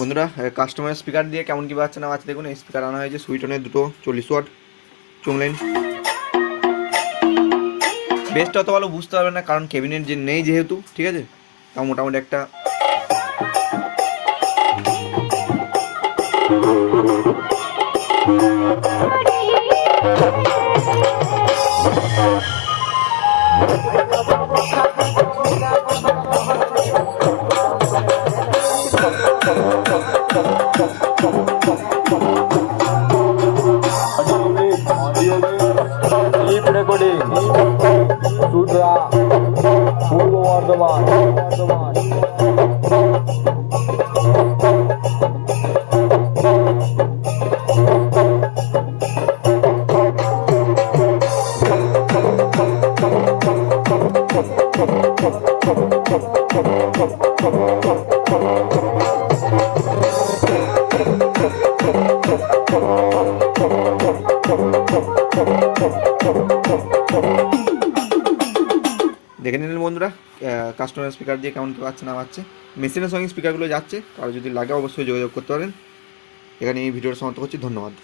বন্ধুরা customer speaker দিয়ে কেমন কী বাজছে না বাজছে দেখুন। এই স্পিকার আনা হয়েছে সুইটনের দুটো 40 ওয়াট চুংলাইন। বেসটা অত ভালো বুঝতে পারবে না কারণ ক্যাবিনেট যে নেই যেহেতু, ঠিক আছে। তাও মোটামুটি একটা recording Sudra Purbo Bardhaman দেখে নিলেন বন্ধুরা কাস্টমার স্পিকার দিয়ে কেমন কী পাচ্ছে না পাচ্ছে। মেশিনের সঙ্গে স্পিকারগুলো যাচ্ছে, আর যদি লাগে অবশ্যই যোগাযোগ করতে পারেন। এখানে এই ভিডিওর সমাপ্ত করছি, ধন্যবাদ।